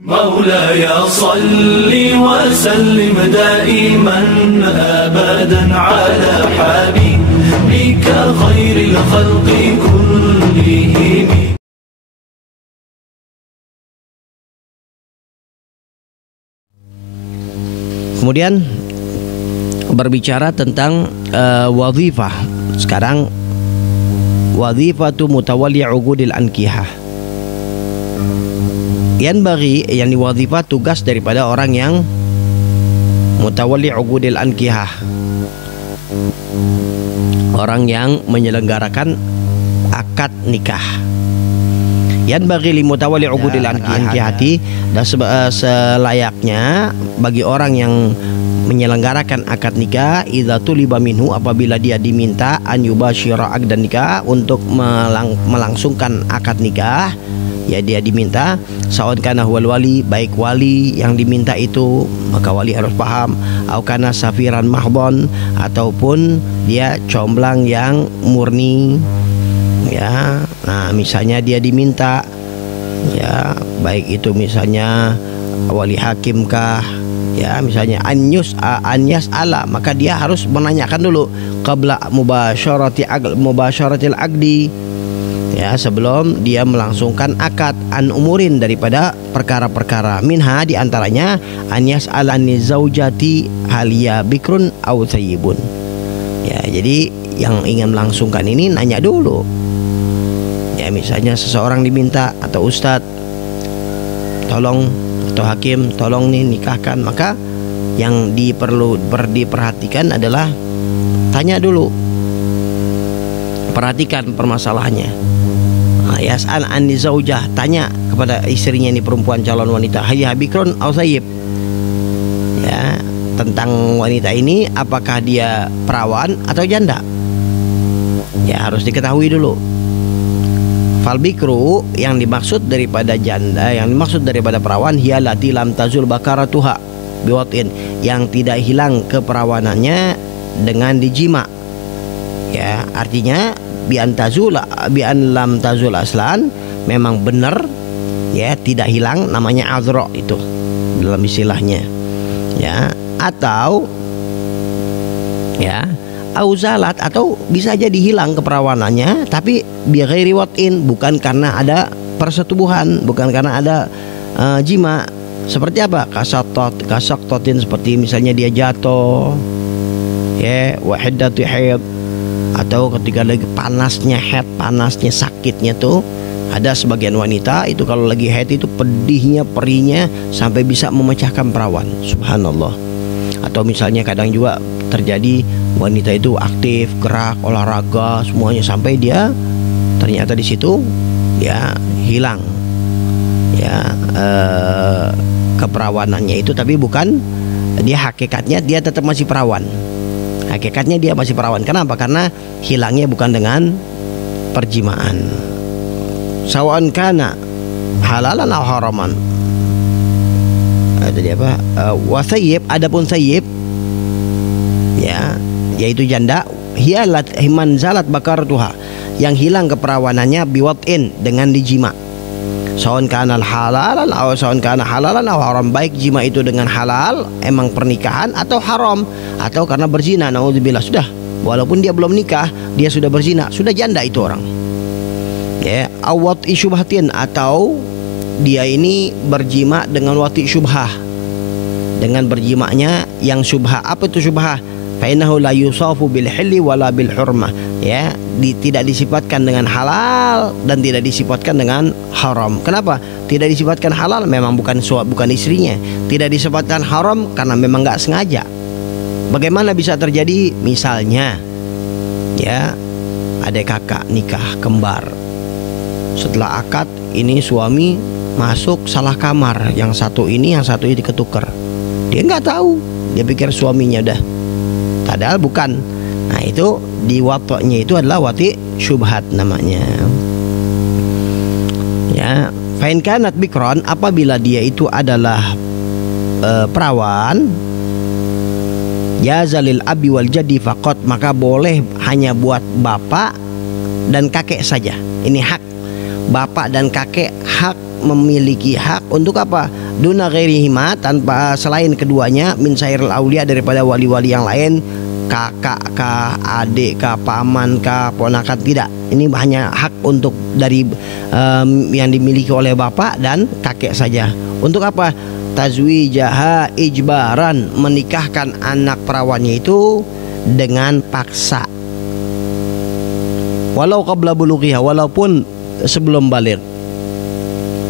مولاي صل وسلم دائما أبدا على حبيبك خير الخلق كلهم. Kemudian berbicara tentang wadhifah. Sekarang wadhifatu mutawalli uqudil ankihah. Yang bagi yang wadhifah tugas daripada orang yang mutawalli uqudil ankihah. Orang yang menyelenggarakan akad nikah. Yan bagi li mutawalli uqudil ankihati, dan selayaknya bagi orang yang menyelenggarakan akad nikah, idza tuliba minhu, apabila dia diminta an yubashira aqdan nikah, untuk melangsungkan akad nikah, ya dia diminta sawan kana huwal wali, baik wali yang diminta itu, maka wali harus paham, au kana safiran mahdhon, ataupun dia comblang yang murni. Ya, nah misalnya dia diminta, ya baik itu misalnya wali hakim kah, ya misalnya anyas ala, maka dia harus menanyakan dulu qabla mubasyaratil aqdi, ya sebelum dia melangsungkan akad, an umurin, daripada perkara-perkara, minha diantaranya anyas alani zaujati halia bikrun au thayyibun. Ya jadi yang ingin melangsungkan ini nanya dulu. Ya misalnya seseorang diminta, atau ustadz tolong, atau hakim tolong nih nikahkan, maka yang diperhatikan adalah tanya dulu, perhatikan permasalahannya. Yas'al anni zaujah, tanya kepada istrinya, ini perempuan calon wanita, hayya bikron aw thayyib, ya tentang wanita ini, apakah dia perawan atau janda, ya harus diketahui dulu. Fal bikru, yang dimaksud daripada janda, yang dimaksud daripada perawan, hiyalati lam tazul bakaratuha biwatin, yang tidak hilang keperawanannya dengan dijima. Ya artinya bi an lam tazul aslan, memang benar ya tidak hilang, namanya azra itu dalam istilahnya. Ya atau ya auzalat, atau bisa jadi hilang keperawanannya tapi bighairi watin, bukan karena ada persetubuhan, bukan karena ada jima. Seperti apa? Kasaktotin, seperti misalnya dia jatuh, ya wahiddatu haid, atau ketika lagi panasnya haid, panasnya sakitnya tuh, ada sebagian wanita itu kalau lagi haid itu pedihnya, perihnya sampai bisa memecahkan perawan, subhanallah. Atau misalnya kadang juga terjadi wanita itu aktif, gerak, olahraga semuanya, sampai dia ternyata di situ ya hilang ya keperawanannya itu, tapi bukan dia hakikatnya, dia tetap masih perawan. Hakikatnya dia masih perawan. Kenapa? Karena hilangnya bukan dengan perjimaan. Sawan kana halalan atau haraman. Tadi apa? Wasayyib, adapun sayyib, ya yaitu janda, hialat himan zalat bakaratuha, yang hilang keperawanannya biwatin, dengan dijima. Sawan kana halalan atau haram, baik jima itu dengan halal, emang pernikahan, atau haram, atau karena berzina, naudzubillah, sudah walaupun dia belum nikah dia sudah berzina, sudah janda itu orang. Ya awat isyubhatin, atau dia ini berjima dengan wati syubhah, dengan berjimanya yang syubhah. Apa itu syubhah? Fainahu la yusafu bil hilli wala bil hurmah, ya tidak disifatkan dengan halal dan tidak disifatkan dengan haram. Kenapa? Tidak disifatkan halal, memang bukan istrinya. Tidak disifatkan haram karena memang nggak sengaja. Bagaimana bisa terjadi? Misalnya ya adik kakak nikah kembar, setelah akad ini suami masuk salah kamar, yang satu ini ketukar, dia nggak tahu, dia pikir suaminya dah, padahal bukan. Nah itu di watoknya itu adalah wati syubhat namanya. Ya, fain kanat bikron, apabila dia itu adalah perawan, yazalil abi wal jadi fakot, maka boleh hanya buat bapak dan kakek saja. Ini hak bapak dan kakek, hak memiliki hak untuk apa? duna ghairihima, tanpa selain keduanya, min sairil aulia, daripada wali-wali yang lain, kakak kah, adik kah, paman kah, ponakan, tidak. Ini hanya hak untuk dari yang dimiliki oleh bapak dan kakek saja. Untuk apa? Tazwijaha ijbaran, menikahkan anak perawannya itu dengan paksa. Walau qabla bulughiha, walaupun sebelum baligh.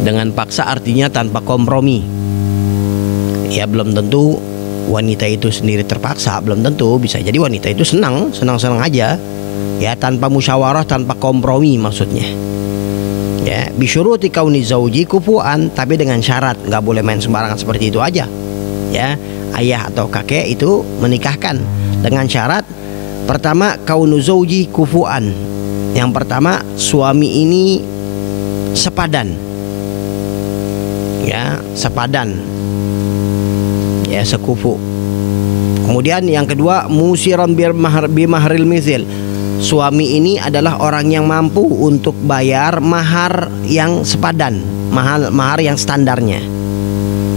Dengan paksa artinya tanpa kompromi. Ya belum tentu wanita itu sendiri terpaksa, belum tentu. Bisa jadi wanita itu senang-senang aja. Ya, tanpa musyawarah, tanpa kompromi maksudnya. Ya, bisyuruti kauni zauji kufuan, tapi dengan syarat, nggak boleh main sembarangan seperti itu aja. Ya, ayah atau kakek itu menikahkan dengan syarat pertama kaunu zauji kufuan. Yang pertama, suami ini sepadan. Ya, sepadan, ya, sekufu. Kemudian yang kedua, musiran bimahril mithil, suami ini adalah orang yang mampu untuk bayar mahar yang sepadan, mahar yang standarnya.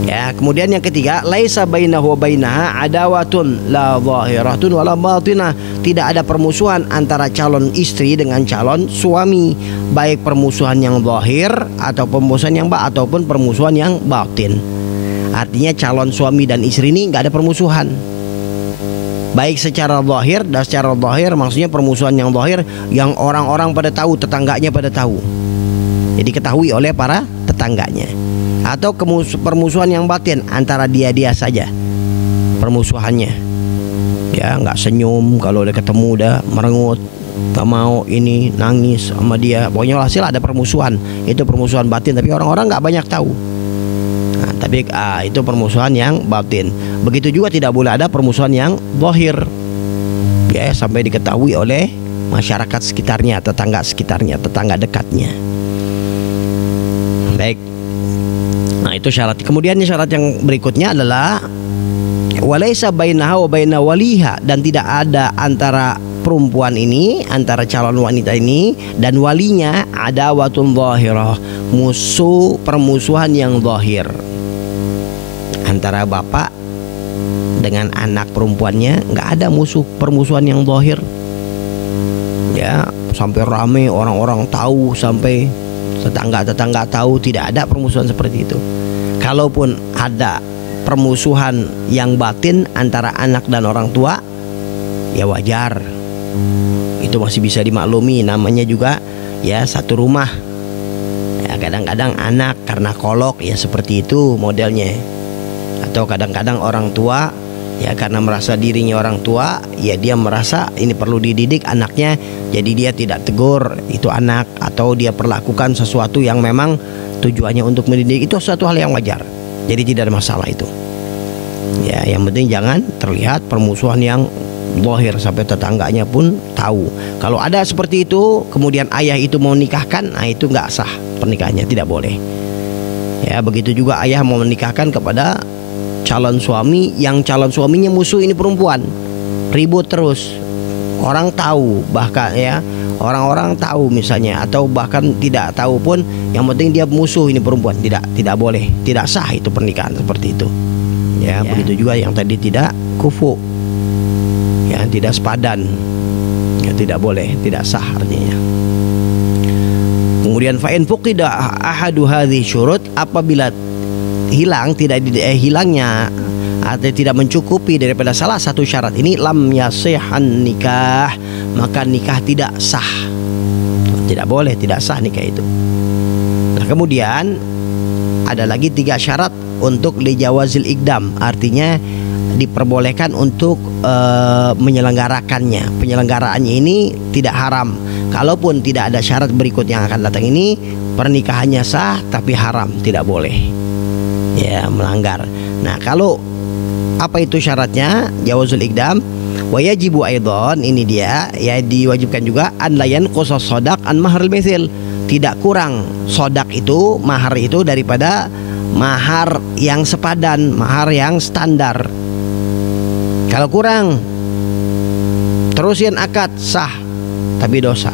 Ya, kemudian yang ketiga, laisa bainahu wa bainaha adawatun la zahiratun wala batinah, tidak ada permusuhan antara calon istri dengan calon suami, baik permusuhan yang zahir atau permusuhan yang batin. Artinya calon suami dan istri ini nggak ada permusuhan, baik secara zahir, dan secara zahir maksudnya permusuhan yang zahir yang orang-orang pada tahu, tetangganya pada tahu, jadi ketahui oleh para tetangganya. Atau permusuhan yang batin, antara dia saja permusuhannya. Ya, nggak senyum kalau udah ketemu, udah merengut, nggak mau ini, nangis sama dia. Pokoknya hasil ada permusuhan. Itu permusuhan batin, tapi orang-orang nggak banyak tahu. Nah, tapi itu permusuhan yang batin. Begitu juga tidak boleh ada permusuhan yang zahir, ya, sampai diketahui oleh masyarakat sekitarnya, tetangga sekitarnya, tetangga dekatnya. Baik. Nah, itu syarat. Kemudian syarat yang berikutnya adalah walaisa bainaha wa baina waliha, dan tidak ada antara perempuan ini, antara calon wanita ini dan walinya adawatun zahirah, permusuhan yang zahir. Antara bapak dengan anak perempuannya nggak ada permusuhan yang zahir. Ya, sampai rame orang-orang tahu, sampai tetangga-tetangga tahu, tidak ada permusuhan seperti itu. Kalaupun ada permusuhan yang batin antara anak dan orang tua, ya wajar. Itu masih bisa dimaklumi, namanya juga ya satu rumah. Ya, kadang-kadang anak karena kolok, ya seperti itu modelnya. Atau kadang-kadang orang tua ya karena merasa dirinya orang tua, ya dia merasa ini perlu dididik anaknya, jadi dia tidak tegur itu anak, atau dia perlakukan sesuatu yang memang tujuannya untuk mendidik. Itu suatu hal yang wajar, jadi tidak ada masalah itu. Ya, yang penting jangan terlihat permusuhan yang zahir sampai tetangganya pun tahu. Kalau ada seperti itu, kemudian ayah itu mau nikahkan, nah itu nggak sah pernikahannya, tidak boleh. Ya, begitu juga ayah mau menikahkan kepada calon suami yang calon suaminya musuh ini perempuan, ribut terus, orang tahu, bahkan ya orang-orang tahu misalnya, atau bahkan tidak tahu pun, yang penting dia musuh ini perempuan, tidak boleh, tidak sah itu pernikahan seperti itu. Ya, begitu juga yang tadi tidak kufu, ya tidak sepadan, ya tidak boleh, tidak sah artinya. Kemudian fa'in fuqida ahadu hadhi syurut, apabila hilang, hilangnya atau tidak mencukupi daripada salah satu syarat ini, lam yasihan nikah, maka nikah tidak sah, tidak boleh, tidak sah nikah itu. Nah, kemudian ada lagi 3 syarat untuk lijawazil ikdam, artinya diperbolehkan untuk menyelenggarakannya. Penyelenggaraannya ini tidak haram. Kalaupun tidak ada syarat berikut yang akan datang ini, pernikahannya sah tapi haram, tidak boleh. Ya, melanggar. Nah, kalau apa itu syaratnya? Jawazul ikdam wa yajibu aidan, ini dia, ya diwajibkan juga an layan qusas sodak an mahril mithil, tidak kurang sodak itu, mahar itu, daripada mahar yang sepadan, mahar yang standar. Kalau kurang, terusin akad sah tapi dosa.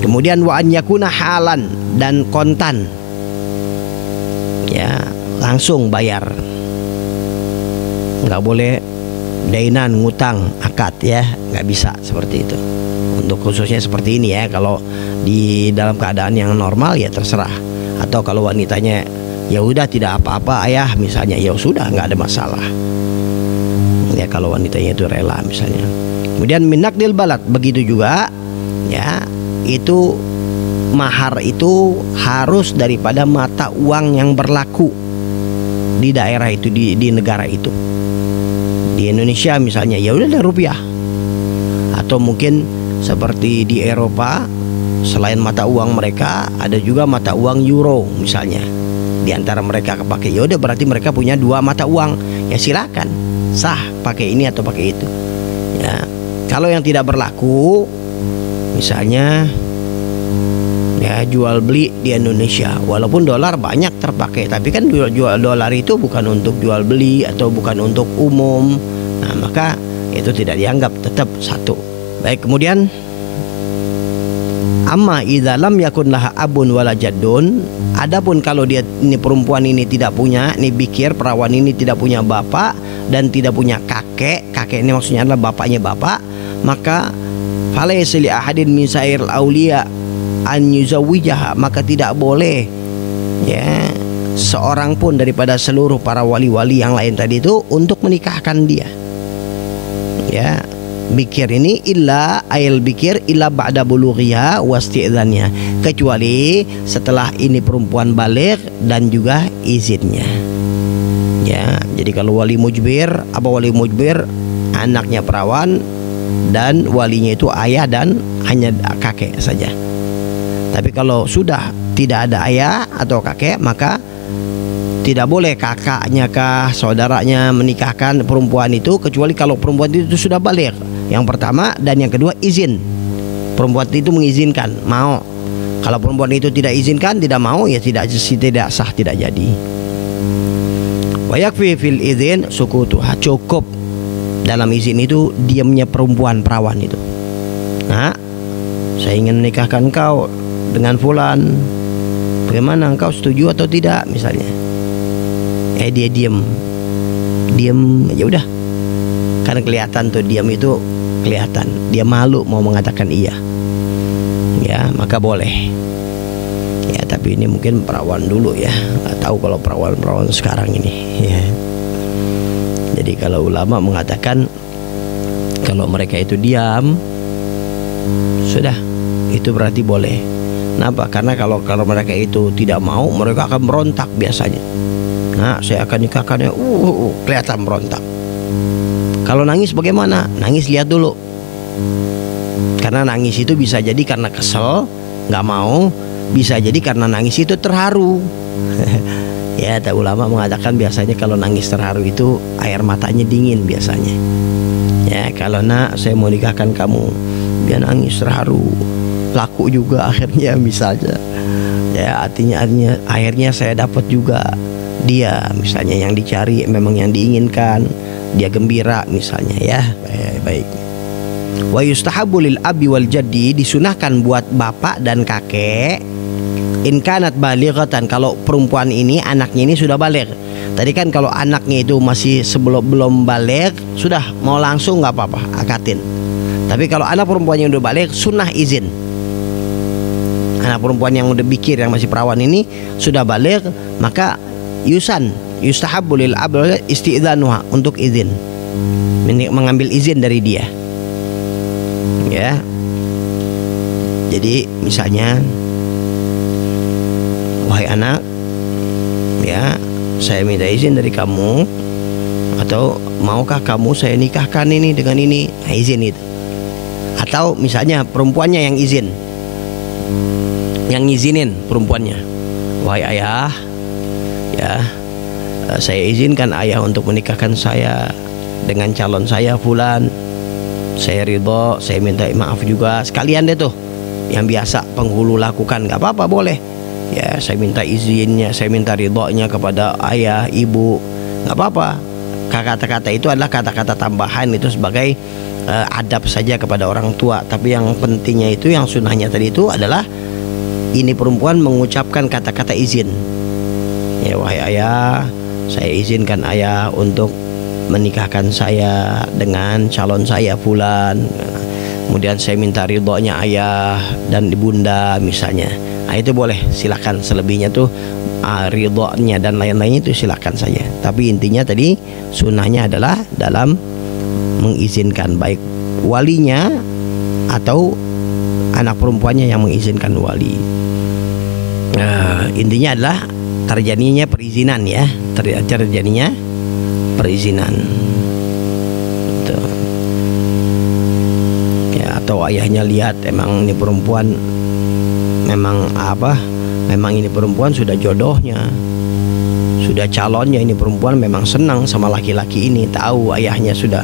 Kemudian wa an yakuna halan, dan kontan, ya langsung bayar, nggak boleh dainan, ngutang, akad ya, nggak bisa seperti itu. Untuk khususnya seperti ini ya, kalau di dalam keadaan yang normal ya terserah. Atau kalau wanitanya ya udah tidak apa-apa ayah misalnya, ya sudah nggak ada masalah. Ya kalau wanitanya itu rela misalnya. Kemudian minakdil balad begitu juga ya, itu mahar itu harus daripada mata uang yang berlaku di daerah itu, di negara itu. Di Indonesia misalnya ya udah rupiah, atau mungkin seperti di Eropa selain mata uang mereka ada juga mata uang euro misalnya. Di antara mereka kepakai, ya udah berarti mereka punya dua mata uang, ya silakan sah pakai ini atau pakai itu ya. Kalau yang tidak berlaku misalnya ya jual beli di Indonesia, walaupun dolar banyak terpakai, tapi kan jual dolar itu bukan untuk jual beli atau bukan untuk umum. Nah maka itu tidak dianggap, tetap satu. Baik, kemudian amma idza lam yakun laha abun wala jaddun, adapun kalau dia ini perempuan ini tidak punya, ini bikir perawan ini tidak punya bapak dan tidak punya kakek. Kakek ini maksudnya adalah bapaknya bapak, maka falaysa li ahadin min sairil auliya an yuzawijaha, maka tidak boleh ya seorang pun daripada seluruh para wali-wali yang lain tadi itu untuk menikahkan dia ya. Bikir ini illa ayil bikir illa ba'da bulughiha wasti'dzannya, kecuali setelah ini perempuan balik dan juga izinnya ya. Jadi kalau wali mujbir, apa wali mujbir? Anaknya perawan dan walinya itu ayah dan hanya kakek saja. Tapi kalau sudah tidak ada ayah atau kakek, maka tidak boleh kakaknya kah, saudaranya menikahkan perempuan itu, kecuali kalau perempuan itu sudah balik. Yang pertama, dan yang kedua izin. Perempuan itu mengizinkan, mau. Kalau perempuan itu tidak izinkan, tidak mau, ya tidak sah, tidak jadi. Wa yakfi fil idzin sukutuha, cukup dalam izin itu diamnya perempuan perawan itu. Nah, saya ingin menikahkan kau dengan fulan, bagaimana, engkau setuju atau tidak misalnya? Dia diam ya udah, karena kelihatan tuh diam itu kelihatan dia malu mau mengatakan iya ya, maka boleh ya. Tapi ini mungkin perawan dulu ya, nggak tahu kalau perawan sekarang ini ya. Jadi kalau ulama mengatakan kalau mereka itu diam, sudah itu berarti boleh. Kenapa? Karena kalau mereka itu tidak mau, mereka akan berontak biasanya. Nah, saya akan nikahkannya, kelihatan berontak. Kalau nangis bagaimana? Nangis lihat dulu. Karena nangis itu bisa jadi karena kesel, nggak mau, bisa jadi karena nangis itu terharu. Ya, ulama mengatakan biasanya kalau nangis terharu itu air matanya dingin biasanya. Ya, kalau nak saya mau nikahkan kamu, dia nangis terharu, laku juga akhirnya misalnya. Ya, artinya akhirnya saya dapat juga dia misalnya yang dicari, memang yang diinginkan, dia gembira misalnya ya. Baik. Wa yustahabu lil abi wal jaddi, disunahkan buat bapak dan kakek, in kanat balighatan, kalau perempuan ini anaknya ini sudah balik. Tadi kan kalau anaknya itu masih belum balik, sudah mau langsung nggak apa-apa akadin. Tapi kalau anak perempuan yang udah balik, sunnah izin. Anak perempuan yang udah bikir, yang masih perawan ini sudah balik, maka yustahabbu lil abd isti'dzanuha, untuk izin, mengambil izin dari dia ya. Jadi misalnya, wahai anak ya, saya minta izin dari kamu, atau maukah kamu saya nikahkan ini dengan ini? Nah, izin itu. Atau misalnya perempuannya yang izin, yang ngizinin perempuannya, wahai ayah ya, saya izinkan ayah untuk menikahkan saya dengan calon saya fulan. Saya ridho, saya minta maaf juga sekalian deh tuh, yang biasa penghulu lakukan, nggak apa-apa, boleh ya. Saya minta izinnya, saya minta ridhonya kepada ayah, ibu, nggak apa-apa. Kata-kata itu adalah kata-kata tambahan, itu sebagai adab saja kepada orang tua. Tapi yang pentingnya itu, yang sunnahnya tadi itu adalah ini perempuan mengucapkan kata-kata izin ya, wahai ayah, saya izinkan ayah untuk menikahkan saya dengan calon saya fulan. Kemudian saya minta ridhonya ayah dan ibunda misalnya. Nah, itu boleh, silakan. Selebihnya tuh ridhonya dan lain-lainnya itu silakan saja. Tapi intinya tadi sunnahnya adalah dalam mengizinkan, baik walinya atau anak perempuannya yang mengizinkan wali. Intinya adalah terjadinya perizinan ya, terjadinya perizinan. Tuh. Ya, atau ayahnya lihat emang ini perempuan memang ini perempuan sudah jodohnya, sudah calonnya, ini perempuan memang senang sama laki-laki ini, tahu ayahnya sudah.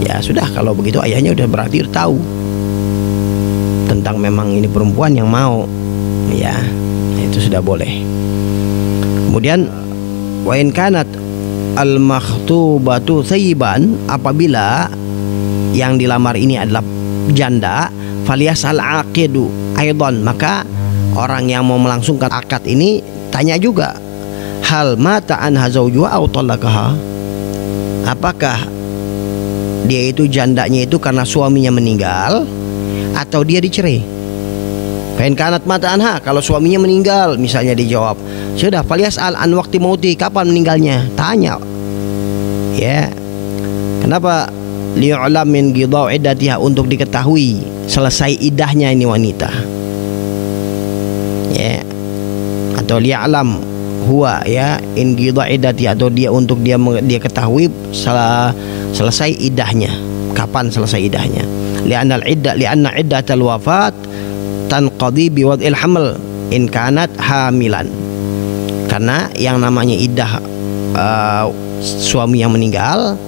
Ya sudah, kalau begitu ayahnya udah berarti tahu tentang memang ini perempuan yang mau, ya itu sudah boleh. Kemudian wa in kanat al makhtubatu thayyiban, apabila yang dilamar ini adalah janda, falyasal aqidu aidan, maka orang yang mau melangsungkan akad ini tanya juga, hal mata anha zawjuha aw talaqaha, apakah dia itu jandanya itu karena suaminya meninggal atau dia dicerai. Kain kanat mata anha, kalau suaminya meninggal misalnya, dijawab sudah falyasal an waqti mauti, kapan meninggalnya, tanya ya. Kenapa? Li'ulam min qida' iddatiha, untuk diketahui selesai idahnya ini wanita ya. Atau li'alam huwa ya in qida' iddatiha, atau dia untuk dia ketahui selesai idahnya, kapan selesai idahnya. Li'anna iddatal wafat tanqadi biwad'il haml in kanat hamilan, karena yang namanya iddah suami yang meninggal,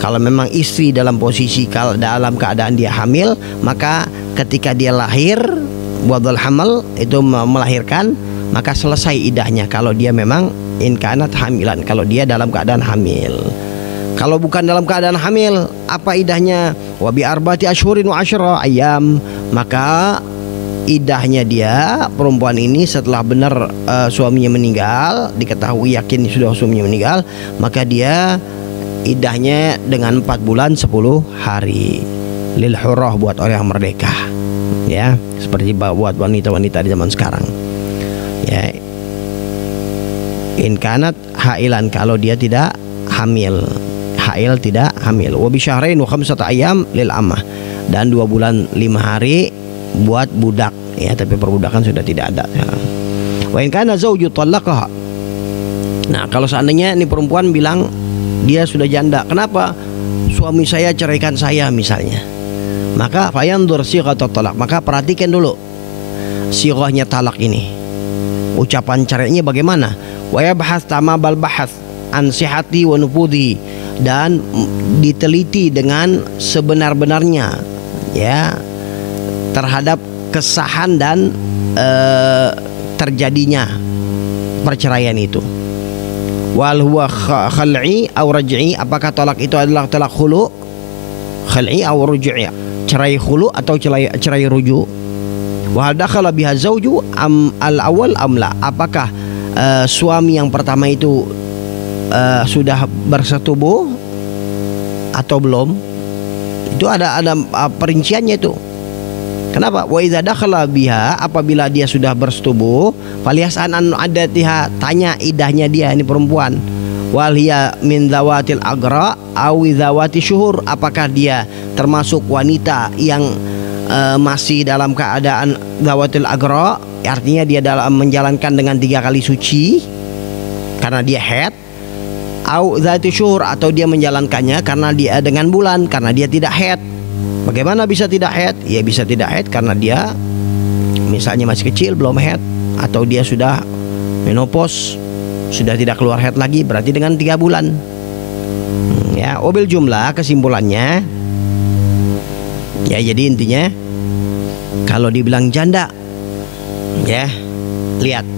kalau memang istri dalam posisi dalam keadaan dia hamil, maka ketika dia lahir wad'ul haml itu melahirkan, maka selesai idahnya kalau dia memang in kanat hamilan, kalau dia dalam keadaan hamil. Kalau bukan dalam keadaan hamil, apa idahnya? Wa bi arba'ati asyhurin wa 'ashra ayyam, maka idahnya dia perempuan ini setelah benar suaminya meninggal, diketahui yakin sudah suaminya meninggal, maka dia idahnya dengan 4 bulan 10 hari lil hurrah, buat orang yang merdeka ya, seperti buat wanita-wanita di zaman sekarang ya. In kanat hailan, kalau dia tidak hamil, hail tidak hamil. Wa bi syahrain wa khamsata ayyam lil ammah, dan 2 bulan 5 hari buat budak ya, tapi perbudakan sudah tidak ada sekarang. Wa in kana zawju talaqaha, nah kalau seandainya ini perempuan bilang dia sudah janda, kenapa suami saya ceraikan saya misalnya, maka fayandur sighat talaq, maka perhatikan dulu sighahnya talak ini, ucapan cerainya bagaimana. Wa yabhas tamabal bahas an sihati wa nufudhi, dan diteliti dengan sebenar-benarnya ya terhadap kesahan dan terjadinya perceraian itu. Wal huwa khal'i aw raj'i, apakah talak itu adalah talak khulu, khal'i aw ruj'i, cerai khulu atau cerai rujuk. Wa hal dakhala biha zawju am al awal am la, apakah suami yang pertama itu sudah bersetubuh atau belum, itu ada perinciannya itu. Kenapa? Wa idza dakhala biha, apabila dia sudah bersetubuh, falyas'an an adatiha, tanya idahnya dia ini perempuan. Wal hiya min zawatil agra aw zawati syuhur, apakah dia termasuk wanita yang masih dalam keadaan zawatil agra, artinya dia dalam menjalankan dengan 3 kali suci karena dia haid, au zati syuhur, atau dia menjalankannya karena dia dengan bulan, karena dia tidak haid. Bagaimana bisa tidak haid? Ya bisa tidak haid karena dia misalnya masih kecil belum haid, atau dia sudah menopause, sudah tidak keluar haid lagi, berarti dengan 3 bulan. Ya, obil jumlah kesimpulannya ya, jadi intinya kalau dibilang janda ya, lihat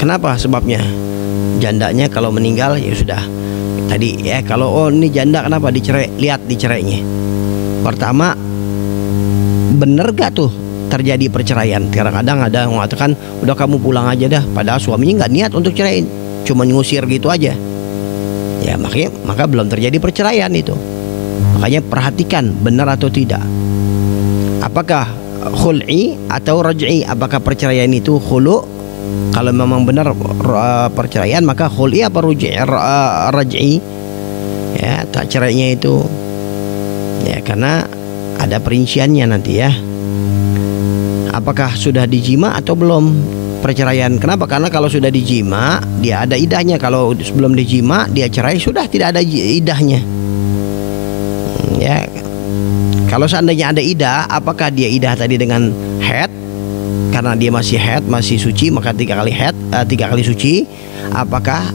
kenapa sebabnya. Jandanya kalau meninggal ya sudah tadi ya, kalau oh ini janda kenapa dicerai, lihat dicerainya. Pertama, bener gak tuh terjadi perceraian? Kadang-kadang ada yang mengatakan udah kamu pulang aja dah, padahal suaminya nggak niat untuk ceraiin. cuma ngusir gitu aja, ya maka belum terjadi perceraian itu. Makanya perhatikan benar atau tidak. Apakah khul'i atau raj'i? Apakah perceraian itu khulu'? Kalau memang benar perceraian, maka khul'i apa raj'i? Ya, tak cerainya itu. Ya, karena ada perinciannya nanti ya. Apakah sudah dijima atau belum perceraian? Kenapa? Karena kalau sudah dijima dia ada idahnya. Kalau sebelum dijima dia cerai, sudah tidak ada idahnya. Ya, kalau seandainya ada idah, apakah dia idah tadi dengan haid? Karena dia masih haid, masih suci, maka 3 kali haid, 3 kali suci. Apakah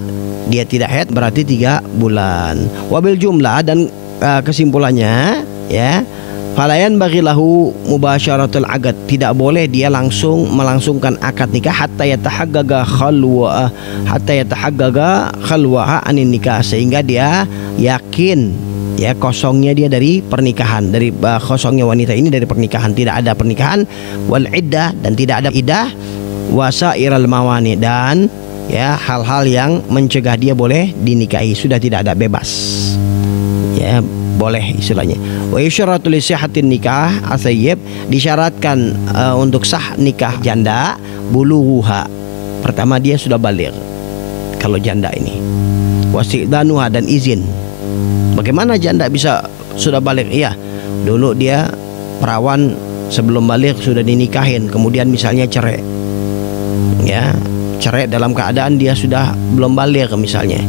dia tidak haid? Berarti 3 bulan. Wabil jumlah, dan kesimpulannya ya, falayan bagilahu mubasyaratul akad, tidak boleh dia melangsungkan akad nikah hatta yatahaggaga khalwaha anin nikah, sehingga dia yakin ya kosongnya dia dari pernikahan, dari kosongnya wanita ini dari pernikahan, tidak ada pernikahan, wal iddah, dan tidak ada iddah, wasairal mawani, dan ya hal-hal yang mencegah dia boleh dinikahi, sudah tidak ada, bebas ya, boleh istilahnya. Wa yusyaratu li sihhatin nikah atsayyib, disyaratkan untuk sah nikah janda bulughuha, pertama dia sudah baligh kalau janda ini, wasidanuha, dan izin. Bagaimana janda bisa sudah baligh? Iya, dulu dia perawan, sebelum baligh sudah dinikahin, kemudian misalnya cerai, ya cerai dalam keadaan dia sudah belum baligh misalnya,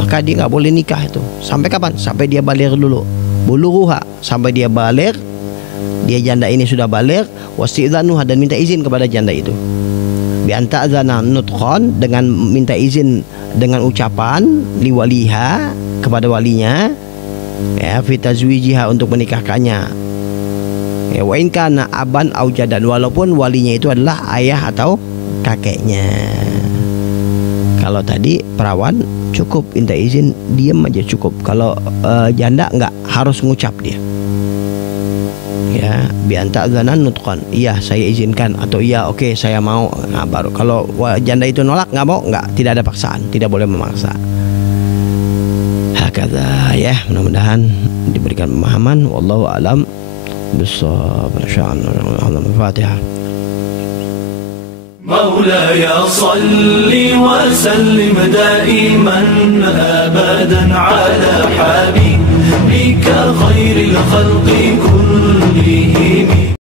maka dia nggak boleh nikah itu. Sampai kapan? Sampai dia baligh dulu, bulughuha, sampai dia baligh, dia janda ini sudah baligh, wasidanuha, dan minta izin kepada janda itu. Bi anta azana nutqan, dengan minta izin dengan ucapan, liwaliha, kepada walinya, ya fi tazwijiha, untuk menikahkannya. Ya, wa in kana aban au jadan, walaupun walinya itu adalah ayah atau kakeknya. Kalau tadi perawan cukup minta izin, diam aja cukup. Kalau janda enggak, harus ngucap dia. Ya, bi anta azana nutqan, iya saya izinkan, atau iya oke saya mau. Nah, baru kalau janda itu nolak, nggak mau, nggak, tidak ada paksaan, tidak boleh memaksa. Hakadha ya, mudah-mudahan diberikan pemahaman. Wallahu alam bissawab. Al-Fatihah. مولاي صل وسلم دائما أبدا على حبيبك خير الخلق كلهم.